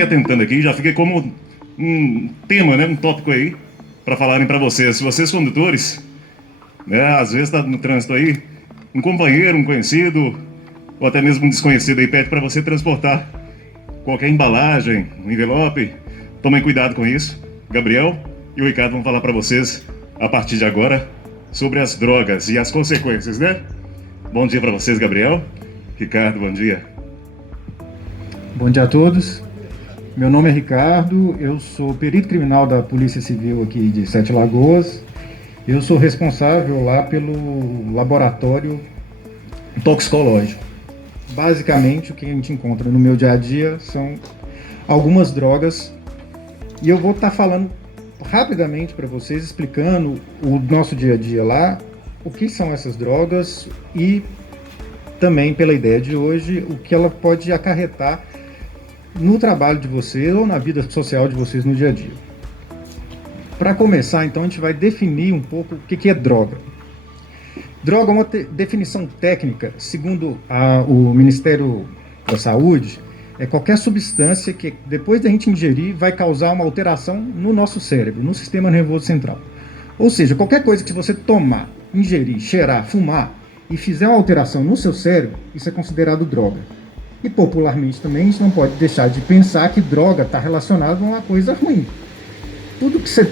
me atentando aqui, já fiquei como um tema, né, um tópico aí, para falarem para vocês. Se vocês condutores, né, às vezes está no trânsito aí, um companheiro, um conhecido, ou até mesmo um desconhecido aí pede para você transportar qualquer embalagem, um envelope, tomem cuidado com isso. Gabriel e o Ricardo vão falar para vocês, a partir de agora, sobre as drogas e as consequências, né? Bom dia para vocês, Gabriel. Ricardo, bom dia. Bom dia a todos. Meu nome é Ricardo, eu sou perito criminal da Polícia Civil aqui de Sete Lagoas. Eu sou responsável lá pelo laboratório toxicológico. Basicamente, o que a gente encontra no meu dia a dia são algumas drogas e eu vou estar falando rapidamente para vocês, explicando o nosso dia a dia lá, o que são essas drogas e também, pela ideia de hoje, o que ela pode acarretar no trabalho de vocês ou na vida social de vocês no dia a dia. Para começar, então, a gente vai definir um pouco o que é droga. Droga é uma definição técnica, segundo o Ministério da Saúde, é qualquer substância que, depois da gente ingerir, vai causar uma alteração no nosso cérebro, no sistema nervoso central. Ou seja, qualquer coisa que você tomar, ingerir, cheirar, fumar e fizer uma alteração no seu cérebro, isso é considerado droga. E popularmente também a gente não pode deixar de pensar que droga está relacionada a uma coisa ruim. Tudo que você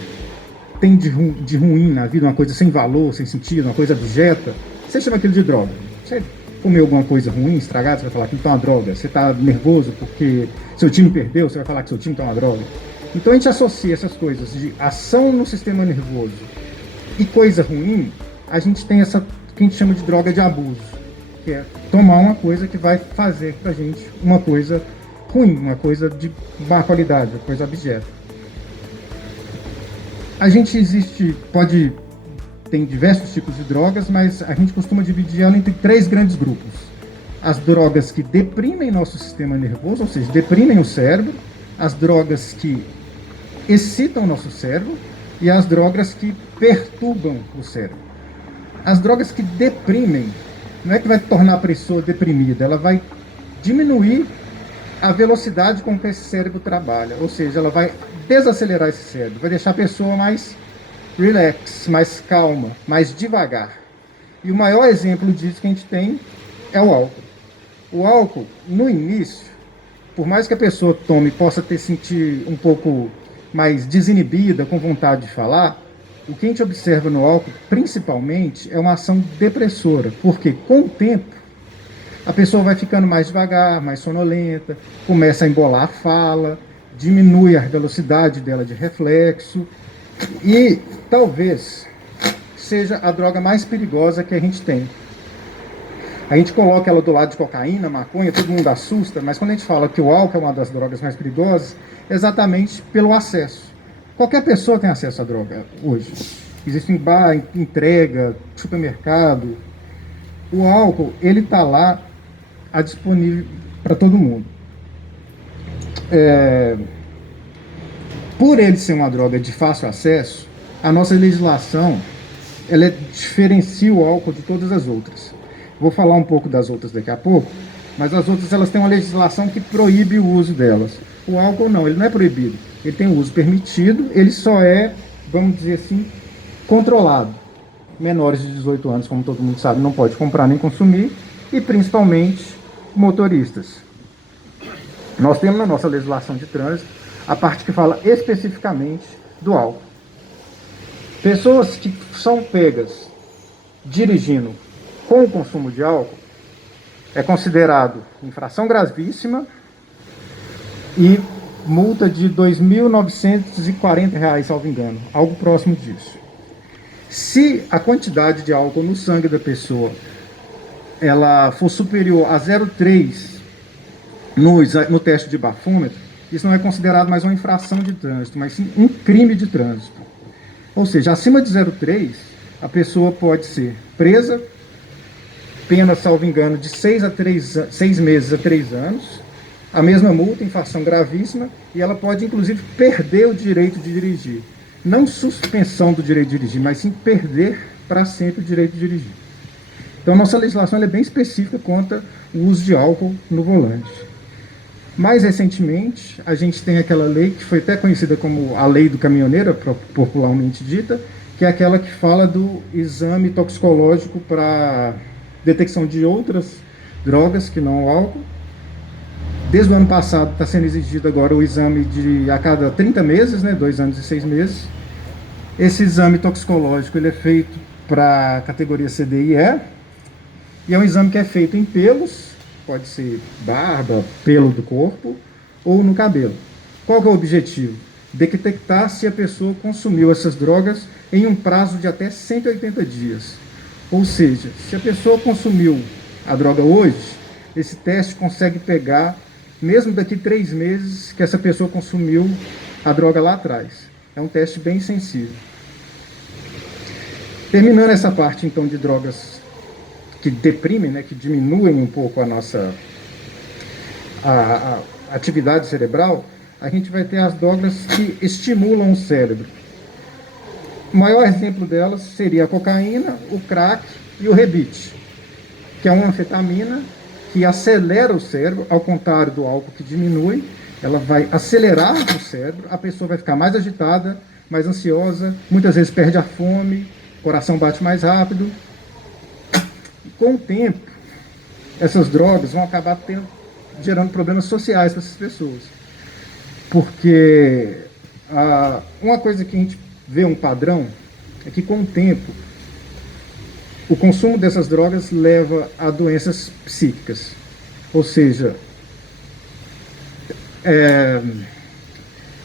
tem de ruim na vida, uma coisa sem valor, sem sentido, uma coisa abjeta, você chama aquilo de droga. Você comeu alguma coisa ruim, estragada, você vai falar que está uma droga. Você está nervoso porque seu time perdeu, você vai falar que seu time está uma droga. Então a gente associa essas coisas de ação no sistema nervoso e coisa ruim, a gente tem essa que a gente chama de droga de abuso, que é tomar uma coisa que vai fazer pra gente uma coisa ruim, uma coisa de má qualidade, uma coisa abjeta. A gente tem diversos tipos de drogas, mas a gente costuma dividir ela entre três grandes grupos. As drogas que deprimem nosso sistema nervoso, ou seja, deprimem o cérebro, as drogas que excitam o nosso cérebro e as drogas que perturbam o cérebro. As drogas que deprimem, não é que vai tornar a pessoa deprimida, ela vai diminuir a velocidade com que esse cérebro trabalha, ou seja, ela vai desacelerar esse cérebro, vai deixar a pessoa mais relax, mais calma, mais devagar. E o maior exemplo disso que a gente tem é o álcool. O álcool, no início, por mais que a pessoa tome e possa sentir um pouco mais desinibida, com vontade de falar, o que a gente observa no álcool, principalmente, é uma ação depressora, porque com o tempo a pessoa vai ficando mais devagar, mais sonolenta, começa a embolar a fala, diminui a velocidade dela de reflexo e talvez seja a droga mais perigosa que a gente tem. A gente coloca ela do lado de cocaína, maconha, todo mundo assusta, mas quando a gente fala que o álcool é uma das drogas mais perigosas, é exatamente pelo acesso. Qualquer pessoa tem acesso à droga hoje. Existe em bar, entrega, supermercado. O álcool, ele está lá disponível para todo mundo. Por ele ser uma droga de fácil acesso, a nossa legislação ela diferencia o álcool de todas as outras. Vou falar um pouco das outras daqui a pouco, mas as outras elas têm uma legislação que proíbe o uso delas. O álcool não, ele não é proibido. Ele tem o uso permitido, ele só é, vamos dizer assim, controlado. Menores de 18 anos, como todo mundo sabe, não pode comprar nem consumir, e principalmente motoristas. Nós temos na nossa legislação de trânsito a parte que fala especificamente do álcool. Pessoas que são pegas dirigindo com o consumo de álcool é considerado infração gravíssima e multa de R$ 2.940, salvo engano, algo próximo disso. Se a quantidade de álcool no sangue da pessoa ela for superior a 0,3 no teste de bafômetro, isso não é considerado mais uma infração de trânsito, mas sim um crime de trânsito. Ou seja, acima de 0,3, a pessoa pode ser presa, pena, salvo engano, de 6 meses a 3 anos, a mesma multa, infração gravíssima, e ela pode, inclusive, perder o direito de dirigir. Não suspensão do direito de dirigir, mas sim perder para sempre o direito de dirigir. Então, nossa legislação é bem específica quanto ao uso de álcool no volante. Mais recentemente, a gente tem aquela lei que foi até conhecida como a lei do caminhoneiro, popularmente dita, que é aquela que fala do exame toxicológico para detecção de outras drogas que não o álcool. Desde o ano passado está sendo exigido agora o exame de a cada 30 meses, né, 2 anos e 6 meses. Esse exame toxicológico ele é feito para a categoria CD e E, e é um exame que é feito em pelos, pode ser barba, pelo do corpo, ou no cabelo. Qual que é o objetivo? Detectar se a pessoa consumiu essas drogas em um prazo de até 180 dias. Ou seja, se a pessoa consumiu a droga hoje, esse teste consegue pegar, mesmo daqui 3 meses, que essa pessoa consumiu a droga lá atrás. É um teste bem sensível. Terminando essa parte, então, de drogas que deprimem, né, que diminuem um pouco a nossa a atividade cerebral, a gente vai ter as drogas que estimulam o cérebro. O maior exemplo delas seria a cocaína, o crack e o rebite, que é uma anfetamina que acelera o cérebro, ao contrário do álcool que diminui, ela vai acelerar o cérebro, a pessoa vai ficar mais agitada, mais ansiosa, muitas vezes perde a fome, o coração bate mais rápido. E com o tempo, essas drogas vão acabar gerando problemas sociais para essas pessoas. Porque uma coisa que a gente vê um padrão é que com o tempo o consumo dessas drogas leva a doenças psíquicas, ou seja,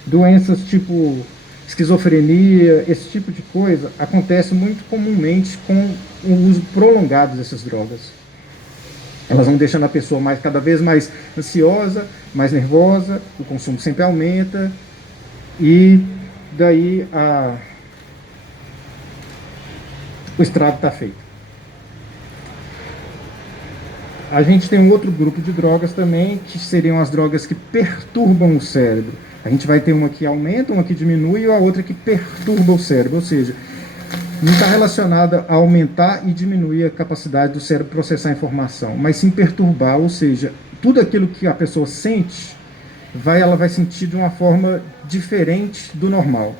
doenças tipo esquizofrenia, esse tipo de coisa acontece muito comumente com o uso prolongado dessas drogas. Elas vão deixando a pessoa cada vez mais ansiosa, mais nervosa, o consumo sempre aumenta, e daí o estrago está feito. A gente tem um outro grupo de drogas também, que seriam as drogas que perturbam o cérebro. A gente vai ter uma que aumenta, uma que diminui, e a outra que perturba o cérebro, ou seja, não está relacionada a aumentar e diminuir a capacidade do cérebro processar informação, mas sim perturbar, ou seja, tudo aquilo que a pessoa sente, ela vai sentir de uma forma diferente do normal.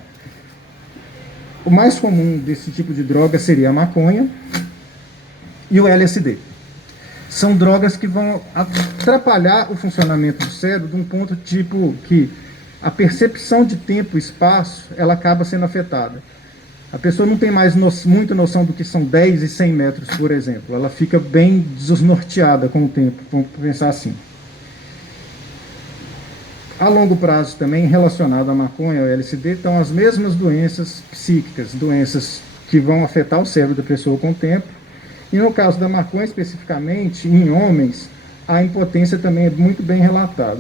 O mais comum desse tipo de droga seria a maconha e o LSD. São drogas que vão atrapalhar o funcionamento do cérebro de um ponto tipo que a percepção de tempo e espaço ela acaba sendo afetada. A pessoa não tem mais muita noção do que são 10 e 100 metros, por exemplo. Ela fica bem desnorteada com o tempo, vamos pensar assim. A longo prazo também, relacionado à maconha ou LSD, estão as mesmas doenças psíquicas, doenças que vão afetar o cérebro da pessoa com o tempo. E no caso da maconha, especificamente, em homens, a impotência também é muito bem relatada.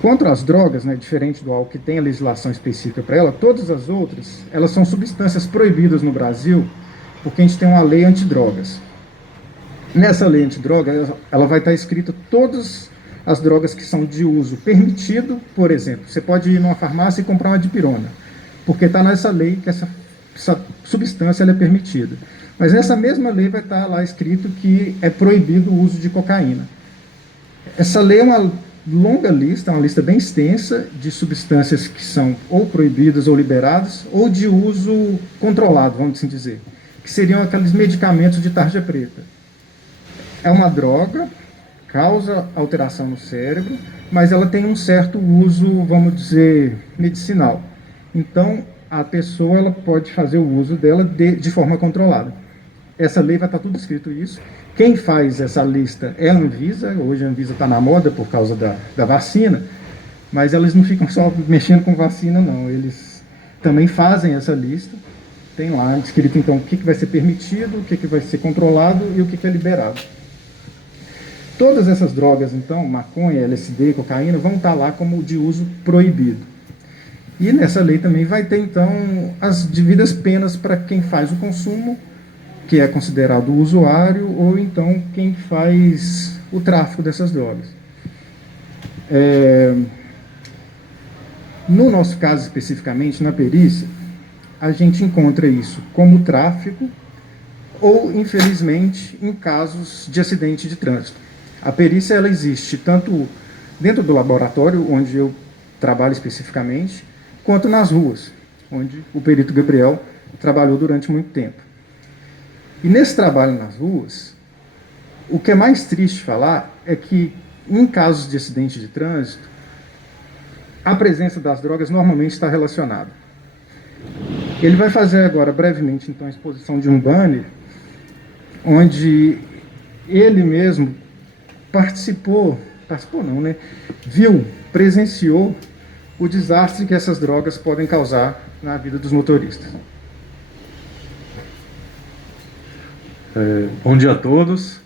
Quanto às drogas, né, diferente do álcool, que tem a legislação específica para ela, todas as outras, elas são substâncias proibidas no Brasil, porque a gente tem uma lei antidrogas. Nessa lei antidroga, ela vai estar escrita todas as drogas que são de uso permitido. Por exemplo, você pode ir numa farmácia e comprar uma dipirona, porque está nessa lei que essa substância ela é permitida. Mas nessa mesma lei vai estar lá escrito que é proibido o uso de cocaína. Essa lei é uma longa lista, uma lista bem extensa de substâncias que são ou proibidas ou liberadas, ou de uso controlado, vamos assim dizer, que seriam aqueles medicamentos de tarja preta. É uma droga, causa alteração no cérebro, mas ela tem um certo uso, vamos dizer, medicinal. Então, a pessoa ela pode fazer o uso dela de forma controlada. Essa lei vai estar tudo escrito isso. Quem faz essa lista é a Anvisa. Hoje a Anvisa está na moda por causa da vacina, mas eles não ficam só mexendo com vacina, não. Eles também fazem essa lista. Tem lá escrito, então, o que vai ser permitido, o que vai ser controlado e o que é liberado. Todas essas drogas, então, maconha, LSD, cocaína, vão estar lá como de uso proibido. E nessa lei também vai ter, então, as devidas penas para quem faz o consumo, que é considerado o usuário, ou então quem faz o tráfico dessas drogas. No nosso caso, especificamente, na perícia, a gente encontra isso como tráfico ou, infelizmente, em casos de acidente de trânsito. A perícia ela existe tanto dentro do laboratório, onde eu trabalho especificamente, quanto nas ruas, onde o perito Gabriel trabalhou durante muito tempo. E nesse trabalho nas ruas, o que é mais triste falar é que, em casos de acidente de trânsito, a presença das drogas normalmente está relacionada. Ele vai fazer agora, brevemente, então, a exposição de um banner, onde ele mesmo participou não, né? Viu, presenciou o desastre que essas drogas podem causar na vida dos motoristas. Bom dia a todos.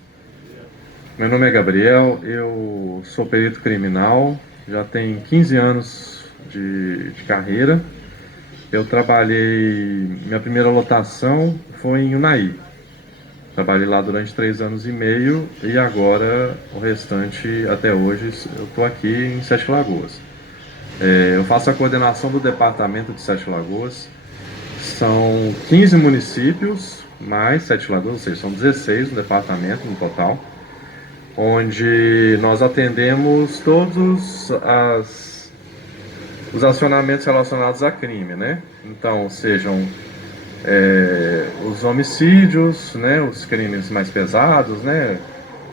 Meu nome é Gabriel, eu sou perito criminal, já tenho 15 anos de carreira. Eu trabalhei, minha primeira lotação foi em Unai. Trabalhei lá durante 3 anos e meio e agora o restante, até hoje, eu estou aqui em Sete Lagoas. Eu faço a coordenação do departamento de Sete Lagoas. São 15 municípios, mais Sete Lagoas, ou seja, são 16 no departamento no total, onde nós atendemos todos os acionamentos relacionados a crime, né? Então, sejam os homicídios, né? Os crimes mais pesados, né?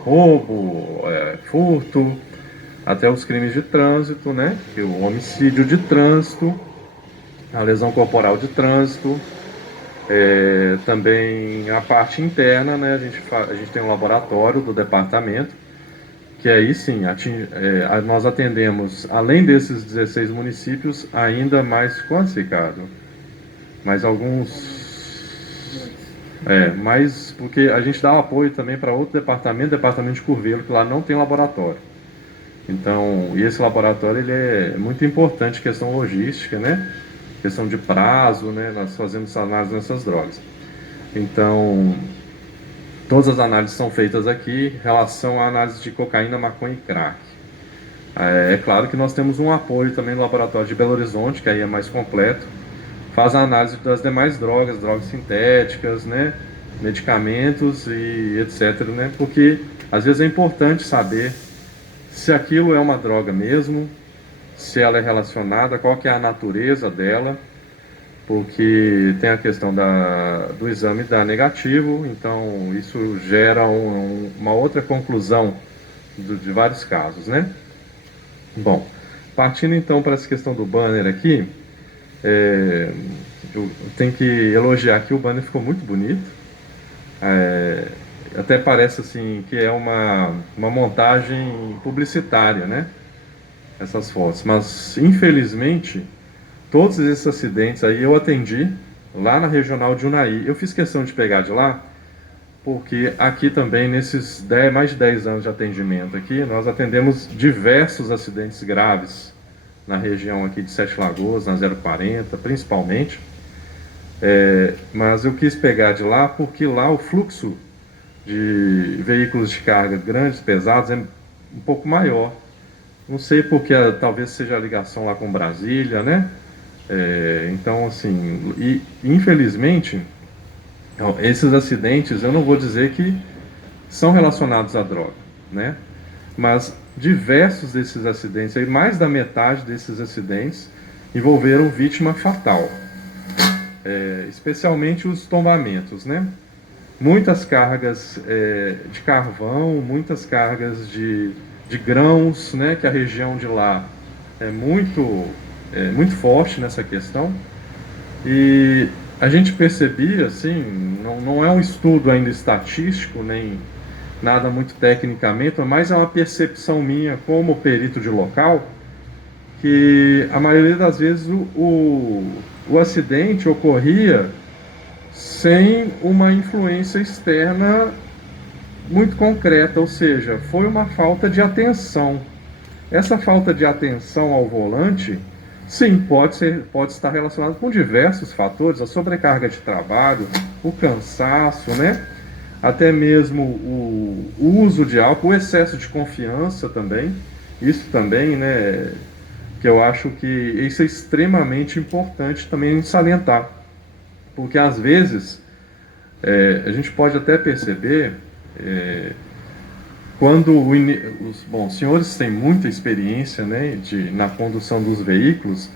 Roubo, furto, até os crimes de trânsito, né? O homicídio de trânsito, a lesão corporal de trânsito, também a parte interna, né? A gente tem um laboratório do departamento, que aí sim, nós atendemos, além desses 16 municípios, ainda mais, quantos, Ricardo? Mais alguns... mais, porque a gente dá apoio também para outro departamento de Curvelo, que lá não tem laboratório. Então, e esse laboratório ele é muito importante, questão logística, né? Questão de prazo, né? Nós fazemos análise nessas drogas. Então, todas as análises são feitas aqui em relação à análise de cocaína, maconha e crack. É claro que nós temos um apoio também no laboratório de Belo Horizonte, que aí é mais completo, faz a análise das demais drogas, drogas sintéticas, né? Medicamentos e etc, né? Porque às vezes é importante saber se aquilo é uma droga mesmo, se ela é relacionada, qual que é a natureza dela, porque tem a questão do exame dar negativo, então isso gera uma outra conclusão de vários casos, né? Bom, partindo então para essa questão do banner aqui, eu tenho que elogiar que o banner ficou muito bonito, até parece assim que é uma montagem publicitária, né? Essas fotos, mas infelizmente todos esses acidentes aí eu atendi lá na regional de Unai. Eu fiz questão de pegar de lá, porque aqui também, nesses mais de 10 anos de atendimento aqui, nós atendemos diversos acidentes graves na região aqui de Sete Lagoas, na 040, principalmente. Mas eu quis pegar de lá porque lá o fluxo de veículos de carga grandes, pesados, é um pouco maior. Não sei porque talvez seja a ligação lá com Brasília, né? Então, assim, e infelizmente, esses acidentes, eu não vou dizer que são relacionados à droga, né? Mas diversos desses acidentes, aí mais da metade desses acidentes, envolveram vítima fatal, especialmente os tombamentos, né? Muitas cargas de carvão, muitas cargas de grãos, né? Que a região de lá é muito forte nessa questão. E a gente percebia, assim, não é um estudo ainda estatístico, nem nada muito tecnicamente, mas é uma percepção minha como perito de local, que a maioria das vezes o acidente ocorria sem uma influência externa muito concreta, ou seja, foi uma falta de atenção. Essa falta de atenção ao volante, sim, pode estar relacionada com diversos fatores, a sobrecarga de trabalho, o cansaço, né? Até mesmo o uso de álcool, o excesso de confiança também, isso também, né? Que eu acho que isso é extremamente importante também salientar, porque às vezes a gente pode até perceber, quando os senhores têm muita experiência, né, na condução dos veículos,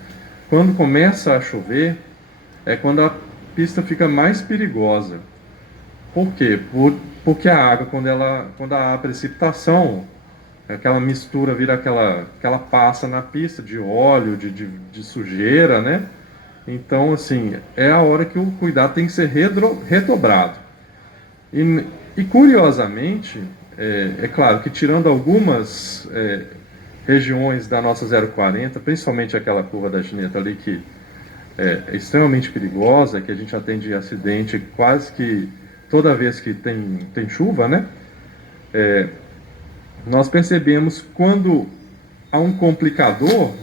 quando começa a chover, é quando a pista fica mais perigosa. Por quê? Porque a água, quando há precipitação, aquela mistura vira aquela passa na pista de óleo, de sujeira, né? Então, assim, é a hora que o cuidado tem que ser redobrado. E curiosamente, é claro que tirando algumas regiões da nossa 040, principalmente aquela curva da Chineta ali, que é extremamente perigosa, que a gente atende acidente quase que toda vez que tem chuva, né? Nós percebemos quando há um complicador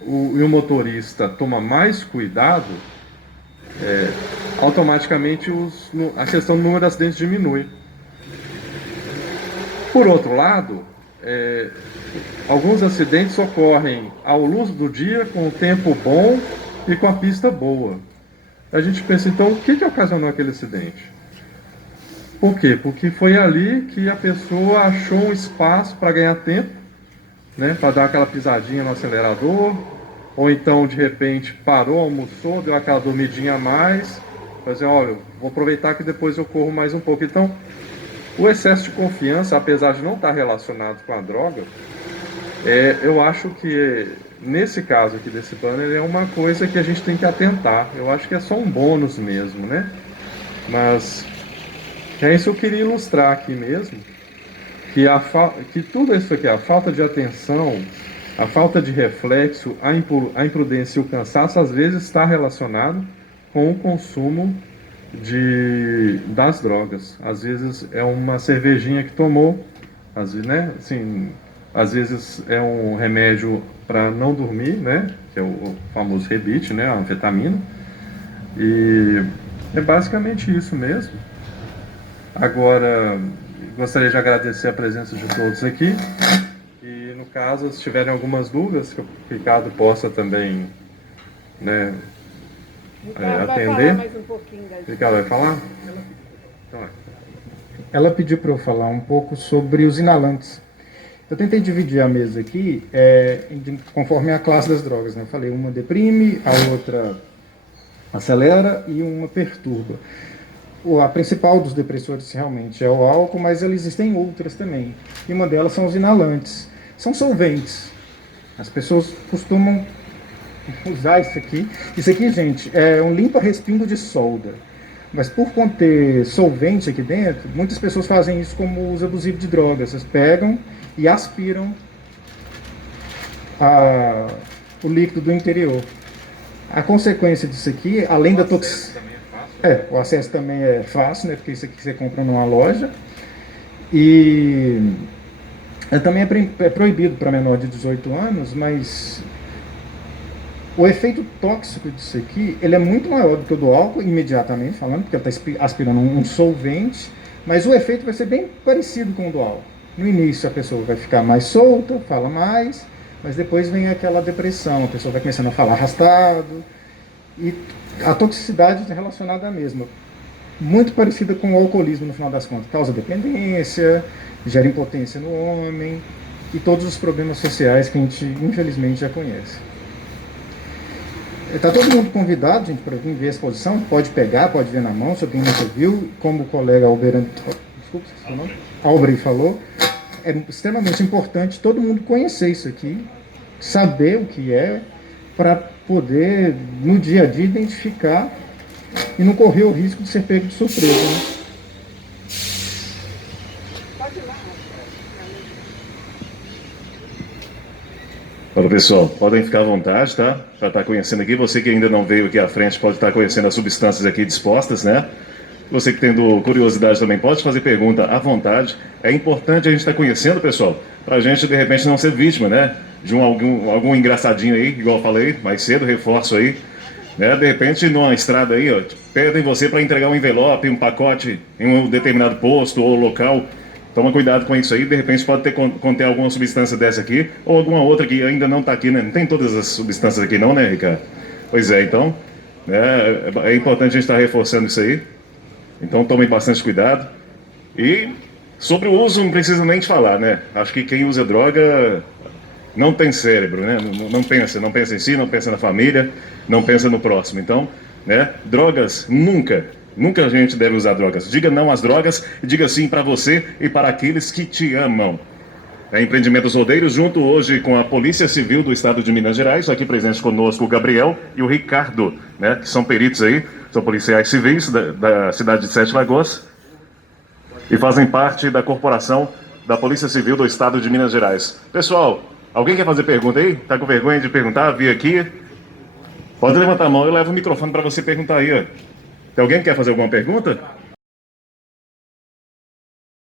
e o motorista toma mais cuidado, automaticamente a questão do número de acidentes diminui. Por outro lado, alguns acidentes ocorrem ao luz do dia, com o tempo bom e com a pista boa. A gente pensa, então, o que ocasionou aquele acidente? Por quê? Porque foi ali que a pessoa achou um espaço para ganhar tempo, né, para dar aquela pisadinha no acelerador, ou então, de repente, parou, almoçou, deu aquela dormidinha a mais, fazer, olha, vou aproveitar que depois eu corro mais um pouco. Então, o excesso de confiança, apesar de não estar relacionado com a droga, eu acho que, nesse caso aqui desse banner, é uma coisa que a gente tem que atentar. Eu acho que é só um bônus mesmo, né? Mas é isso que eu queria ilustrar aqui mesmo, que tudo isso aqui, a falta de atenção, a falta de reflexo, a imprudência e o cansaço, às vezes está relacionado com o consumo das drogas. Às vezes é uma cervejinha que tomou, às vezes, né? Assim, às vezes é um remédio para não dormir, né? Que é o famoso Rebite, né? A anfetamina. E é basicamente isso mesmo. Agora, gostaria de agradecer a presença de todos aqui. E, no caso, se tiverem algumas dúvidas, que o Ricardo possa também, né, Ricardo atender. vai falar mais um pouquinho da Ricardo vai falar? Então, Ela pediu para eu falar um pouco sobre os inalantes. Eu tentei dividir a mesa aqui conforme a classe das drogas, né? Eu falei, uma deprime, a outra acelera e uma perturba. A principal dos depressores realmente é o álcool, mas existem outras também. E uma delas são os inalantes. São solventes. As pessoas costumam usar isso aqui. Isso aqui, gente, é um limpa-respingo de solda. Mas por conter solvente aqui dentro, muitas pessoas fazem isso como uso abusivo de drogas. Elas pegam e aspiram o líquido do interior. A consequência disso aqui, além da toxicidade... o acesso também é fácil, né? Porque isso aqui você compra numa loja. E também é proibido para menor de 18 anos, mas o efeito tóxico disso aqui, ele é muito maior do que o do álcool, imediatamente falando, porque ela está aspirando um solvente, mas o efeito vai ser bem parecido com o do álcool. No início a pessoa vai ficar mais solta, fala mais, mas depois vem aquela depressão, a pessoa vai começando a falar arrastado, e a toxicidade é relacionada à mesma, muito parecida com o alcoolismo no final das contas, causa dependência, gera impotência no homem, e todos os problemas sociais que a gente infelizmente já conhece. Está todo mundo convidado, gente, para vir ver a exposição, pode pegar, pode ver na mão, se alguém nunca viu, como o colega Aubrey falou, é extremamente importante todo mundo conhecer isso aqui, saber o que é, para poder, no dia a dia, identificar e não correr o risco de ser pego de surpresa, né? Pode ir lá. Olha, pessoal, podem ficar à vontade, tá? Já está conhecendo aqui. Você que ainda não veio aqui à frente pode estar conhecendo as substâncias aqui dispostas, né? Você que tendo curiosidade também pode fazer pergunta à vontade. É importante a gente estar conhecendo, pessoal, para a gente, de repente, não ser vítima, né? De algum engraçadinho aí, igual eu falei mais cedo, reforço aí. Né? De repente, numa estrada aí, ó, pedem você para entregar um envelope, um pacote em um determinado posto ou local. Toma cuidado com isso aí, de repente pode conter alguma substância dessa aqui, ou alguma outra que ainda não está aqui, né? Não tem todas as substâncias aqui não, né, Ricardo? Pois é, então, né, é importante a gente estar reforçando isso aí. Então tomem bastante cuidado. E sobre o uso não precisa nem te falar, né? Acho que quem usa droga não tem cérebro, né? Não pensa, não pensa em si, não pensa na família, não pensa no próximo. Então, né? Drogas nunca a gente deve usar drogas. Diga não às drogas e diga sim para você e para aqueles que te amam. Empreendimentos Rodeiros, junto hoje com a Polícia Civil do Estado de Minas Gerais, aqui presente conosco o Gabriel e o Ricardo, né, que são peritos aí, são policiais civis da cidade de Sete Lagoas e fazem parte da corporação da Polícia Civil do Estado de Minas Gerais. Pessoal, alguém quer fazer pergunta aí? Tá com vergonha de perguntar? Vi aqui. Pode levantar a mão, eu levo o microfone para você perguntar aí. Ó. Tem alguém que quer fazer alguma pergunta?